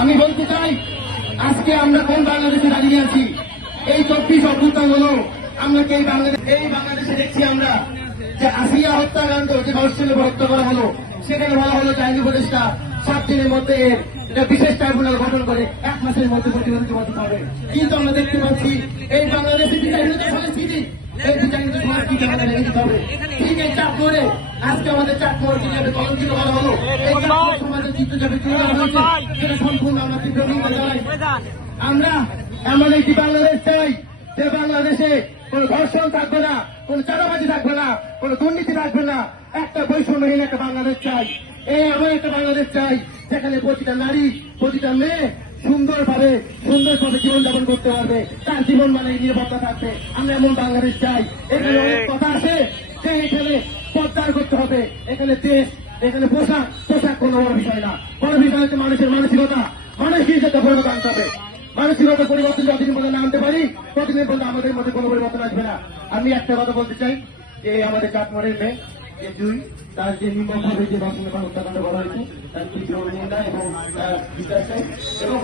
আমি বলতে চাই, আজকে আমরা কোন বাংলাদেশে দাঁড়িয়ে আছি? এই চব্বিশ অভ্যুত্থান হলো আমরা এই বাংলাদেশ এই বাংলাদেশে দেখছি আমরা যে আসিয়া হত্যাকাণ্ড যে ধর্ষণে হত্যা করা হলো, সেখানে বলা হলো আইন উপদেষ্টা সাত দিনের মধ্যে বিশেষ ট্রাইব্যুনাল গঠন করে এক মাসের মধ্যে প্রতিবেদন জমা দিতে হবে। কিন্তু আমরা দেখতে পাচ্ছি, এই বাংলাদেশে বিচারহীনতা সংস্কৃতি এই আমরা আমরা এমন একটি বাংলাদেশ চাই, যে বাংলাদেশে কোন ধর্ষণ থাকবে না, কোন চাঁদাবাজি থাকবে না, কোন দুর্নীতি থাকবে না। একটা বৈষম্যহীন একটা বাংলাদেশ চাই। এই এমন একটা বাংলাদেশ চাই, যেখানে প্রতিটা নারী, প্রতিটা মেয়ে সুন্দরভাবে সুন্দরভাবে জীবনযাপন করতে পারবে। তার জীবন মানে নিরাপত্তা থাকবে। আমরা এমন বাংলাদেশ চাই। এখানে অনেক কথা আছে। যে এখানে পদ্মার করতে হবে। এখানে দেশ এখানে পোশাক। পোশাক কোনো বড় বিষয় না। বড় বিষয় হচ্ছে মানুষের মানসিকতা। মানুষকে সেটা পরিবর্তন আনতে হবে? মানসিকতা পরিবর্তন যতদিন পর্যন্ত আনতে পারি ততদিন পর্যন্ত আমাদের মধ্যে কোনো পরিবর্তন আসবে না। আমি একটা কথা বলতে চাই। যে আমাদের চাটমোড়ের মেয়ে যে দুই তার যে নির্মমভাবে যে দর্শনের হত্যাকাণ্ড করা হয়েছে তার তীব্র নিন্দা এবং তার বিচার চাই এবং